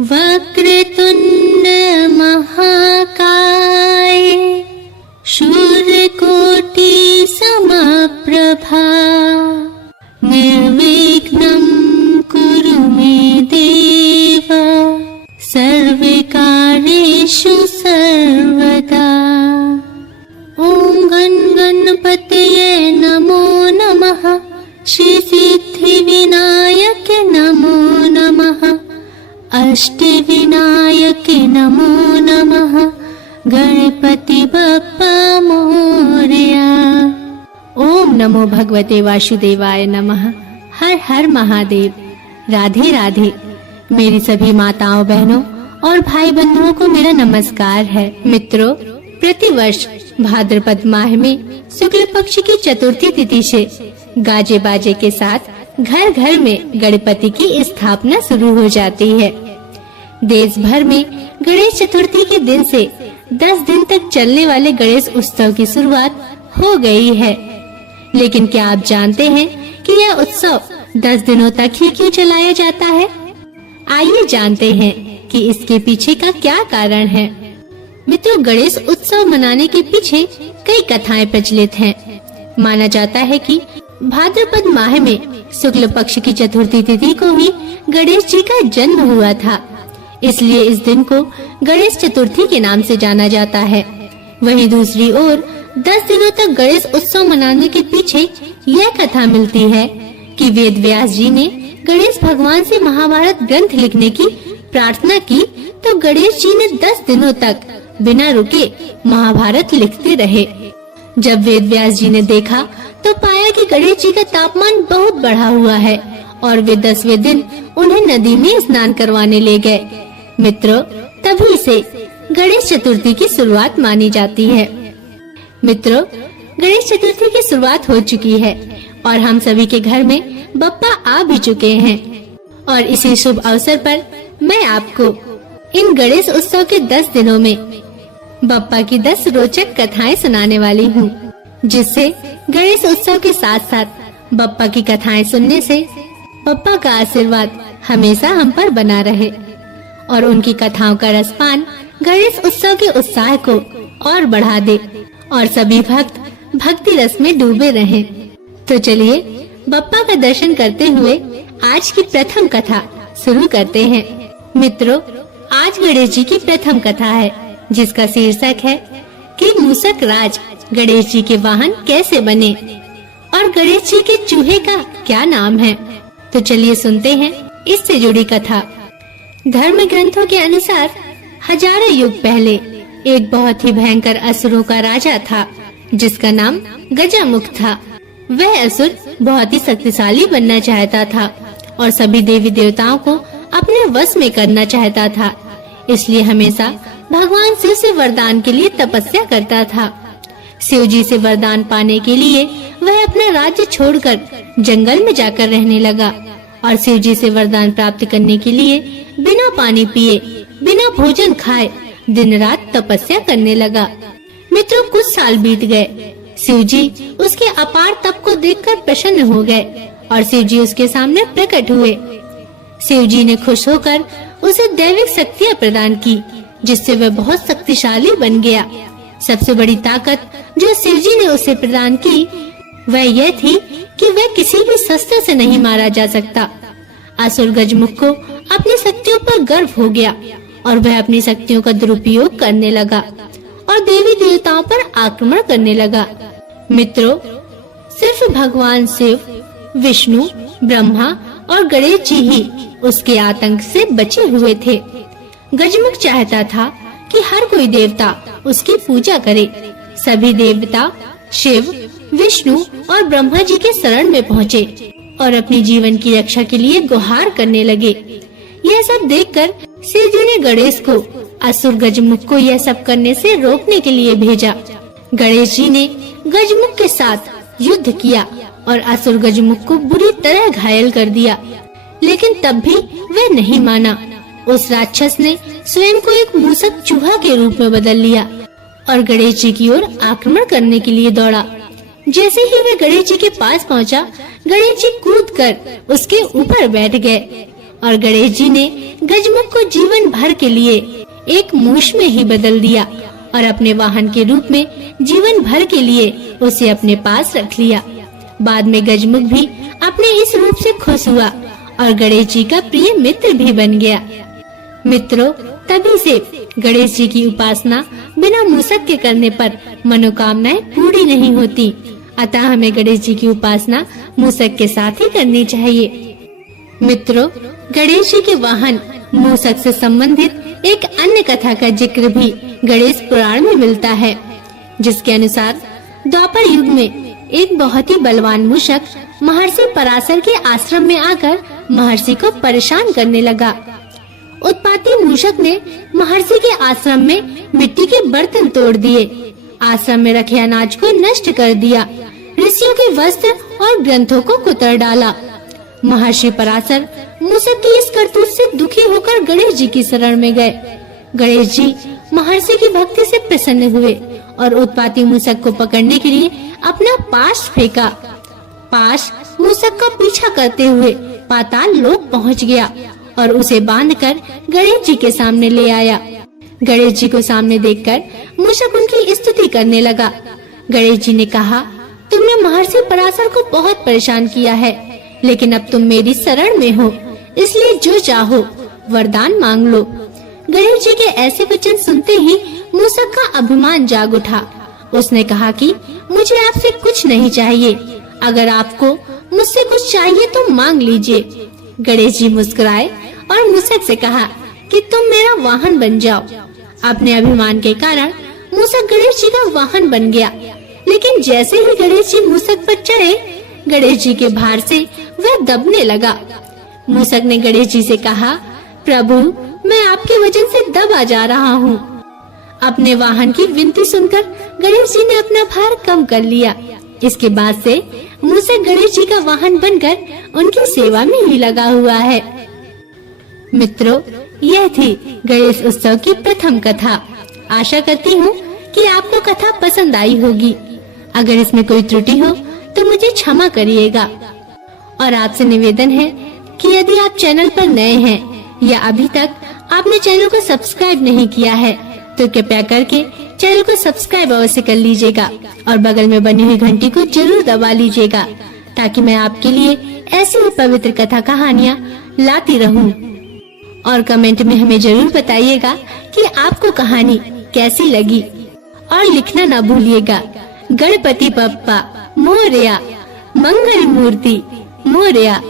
वक्रतुंड महाकाय सूर्यकोटि समप्रभा निर्विघ्नं कुरु मे देव सर्वकार्येषु सर्वदा। ओम गण गणपतये नमो नमः। श्री सिद्धि विनायक नमो नमः। अष्ट विनायक नमो नमः। गणपति बप्पा मोरया। ओम नमो भगवते वासुदेवाय नमः। हर हर महादेव। राधे राधे। मेरी सभी माताओं बहनों और भाई बंधुओं को मेरा नमस्कार है। मित्रों, प्रतिवर्ष भाद्रपद माह में शुक्ल पक्ष की चतुर्थी तिथि से गाजे बाजे के साथ घर घर में गणपति की स्थापना शुरू हो जाती है। देश भर में गणेश चतुर्थी के दिन से 10 दिन तक चलने वाले गणेश उत्सव की शुरुआत हो गई है। लेकिन क्या आप जानते हैं कि यह उत्सव 10 दिनों तक ही क्यों चलाया जाता है? आइए जानते हैं कि इसके पीछे का क्या कारण है। मित्रों, गणेश उत्सव मनाने के पीछे कई कथाएं प्रचलित हैं। माना जाता है कि भाद्रपद माह में शुक्ल पक्ष की चतुर्थी तिथि को ही गणेश जी का जन्म हुआ था, इसलिए इस दिन को गणेश चतुर्थी के नाम से जाना जाता है। वहीं दूसरी ओर 10 दिनों तक गणेश उत्सव मनाने के पीछे यह कथा मिलती है कि वेद व्यास जी ने गणेश भगवान से महाभारत ग्रंथ लिखने की प्रार्थना की, तो गणेश जी ने 10 दिनों तक बिना रुके महाभारत लिखते रहे। जब वेद व्यास जी ने देखा तो पाया कि गणेश जी का तापमान बहुत बढ़ा हुआ है और वे 10वें दिन उन्हें नदी में स्नान करवाने ले गए। मित्रों, तभी से गणेश चतुर्थी की शुरुआत मानी जाती है। मित्रों, गणेश चतुर्थी की शुरुआत हो चुकी है और हम सभी के घर में बप्पा आ भी चुके हैं। और इसी शुभ अवसर पर मैं आपको इन गणेश उत्सव के 10 दिनों में बप्पा की 10 रोचक कथाएं सुनाने वाली हूँ, जिससे गणेश उत्सव के साथ साथ बप्पा की कथाएं सुनने से बप्पा का आशीर्वाद हमेशा हम पर बना रहे और उनकी कथाओं का रसपान गणेश उत्सव के उत्साह को और बढ़ा दे और सभी भक्त भक्ति रस में डूबे रहें। तो चलिए बप्पा का दर्शन करते हुए आज की प्रथम कथा शुरू करते हैं। मित्रों, आज गणेश जी की प्रथम कथा है, जिसका शीर्षक है कि मूषक राज गणेश जी के वाहन कैसे बने और गणेश जी के चूहे का क्या नाम है। तो चलिए सुनते हैं इससे जुड़ी कथा। धर्म ग्रंथों के अनुसार हजारों युग पहले एक बहुत ही भयंकर असुरों का राजा था, जिसका नाम गजामुख था। वह असुर बहुत ही शक्तिशाली बनना चाहता था और सभी देवी देवताओं को अपने वश में करना चाहता था, इसलिए हमेशा भगवान शिव से वरदान के लिए तपस्या करता था। शिव जी से वरदान पाने के लिए वह अपना राज्य छोड़कर जंगल में जाकर रहने लगा और शिव जी से वरदान प्राप्त करने के लिए बिना पानी पिए, बिना भोजन खाए दिन रात तपस्या करने लगा। मित्रों, कुछ साल बीत गए। शिव जी उसके अपार तप को देखकर प्रसन्न हो गए और शिव जी उसके सामने प्रकट हुए। शिव जी ने खुश होकर उसे दैविक शक्तियाँ प्रदान की, जिससे वह बहुत शक्तिशाली बन गया। सबसे बड़ी ताकत जो शिव जी ने उसे प्रदान की वह यह थी कि वह किसी भी शस्त्र से नहीं मारा जा सकता। असुर गजमुख को अपनी शक्तियों पर गर्व हो गया और वह अपनी शक्तियों का दुरुपयोग करने लगा और देवी देवताओं पर आक्रमण करने लगा। मित्रों, सिर्फ भगवान शिव, विष्णु, ब्रह्मा और गणेश जी ही उसके आतंक से बचे हुए थे। गजमुख चाहता था कि हर कोई देवता उसकी पूजा करे। सभी देवता शिव, विष्णु और ब्रह्मा जी के शरण में पहुँचे और अपनी जीवन की रक्षा के लिए गुहार करने लगे। यह सब देखकर शिव जी ने गणेश को असुर गजमुख को यह सब करने से रोकने के लिए भेजा। गणेश जी ने गजमुख के साथ युद्ध किया और असुर गजमुख को बुरी तरह घायल कर दिया, लेकिन तब भी वह नहीं माना। उस राक्षस ने स्वयं को एक मूषक चूहा के रूप में बदल लिया और गणेश जी की ओर आक्रमण करने के लिए दौड़ा। जैसे ही वह गणेश जी के पास पहुंचा, गणेश जी कूदकर उसके ऊपर बैठ गए और गणेश जी ने गजमुख को जीवन भर के लिए एक मूष में ही बदल दिया और अपने वाहन के रूप में जीवन भर के लिए उसे अपने पास रख लिया। बाद में गजमुख भी अपने इस रूप से खुश हुआ और गणेश जी का प्रिय मित्र भी बन गया। मित्रों, तभी से गणेश जी की उपासना बिना मूषक के करने पर मनोकामनाएं पूरी नहीं होती। अतः हमें गणेश जी की उपासना मूषक के साथ ही करनी चाहिए। मित्रों, गणेश जी के वाहन मूषक से संबंधित एक अन्य कथा का जिक्र भी गणेश पुराण में मिलता है, जिसके अनुसार द्वापर युग में एक बहुत ही बलवान मूषक महर्षि पराशर के आश्रम में आकर महर्षि को परेशान करने लगा। उत्पाती मूषक ने महर्षि के आश्रम में मिट्टी के बर्तन तोड़ दिए, आश्रम में रखे अनाज को नष्ट कर दिया, ऋषियों के वस्त्र और ग्रंथों को कुतर डाला। महर्षि पराशर मूषक की इस करतूत से दुखी होकर गणेश जी की शरण में गए। गणेश जी महर्षि की भक्ति से प्रसन्न हुए और उत्पाती मूषक को पकड़ने के लिए अपना पाश फेंका। पाश मूषक का पीछा करते हुए पाताल लोक पहुंच गया और उसे बांधकर गणेश जी के सामने ले आया। गणेश जी को सामने देखकर मूषक उनकी स्तुति करने लगा। गणेश जी ने कहा, तुमने महर्षि पराशर को बहुत परेशान किया है, लेकिन अब तुम मेरी शरण में हो, इसलिए जो चाहो वरदान मांग लो। गणेश जी के ऐसे वचन सुनते ही मूषक का अभिमान जाग उठा। उसने कहा कि मुझे आपसे कुछ नहीं चाहिए, अगर आपको मुझसे कुछ चाहिए तो मांग लीजिए। गणेश जी मुस्कुराए और मूषक से कहा कि तुम मेरा वाहन बन जाओ। अपने अभिमान के कारण मूषक गणेश जी का वाहन बन गया, लेकिन जैसे ही गणेश जी मूषक पर चढ़े, गणेश जी के भार से वह दबने लगा। मूषक ने गणेश जी से कहा, प्रभु, मैं आपके वजन से दबा जा रहा हूँ। अपने वाहन की विनती सुनकर गणेश जी ने अपना भार कम कर लिया। इसके बाद से मूषक गणेश जी का वाहन बनकर उनकी सेवा में ही लगा हुआ है। मित्रों, यह थी गणेश उत्सव की प्रथम कथा। आशा करती हूँ कि आपको कथा पसंद आई होगी। अगर इसमें कोई त्रुटि हो तो मुझे क्षमा करिएगा। और आपसे निवेदन है कि यदि आप चैनल पर नए हैं या अभी तक आपने चैनल को सब्सक्राइब नहीं किया है तो कृपया करके चैनल को सब्सक्राइब अवश्य कर लीजिएगा और बगल में बनी हुई घंटी को जरूर दबा लीजिएगा, ताकि मैं आपके लिए ऐसी ही पवित्र कथा कहानियाँ लाती रहूं। और कमेंट में हमें जरूर बताइएगा कि आपको कहानी कैसी लगी और लिखना ना भूलिएगा। गणपति बप्पा मोरया, मंगल मूर्ति मोरया।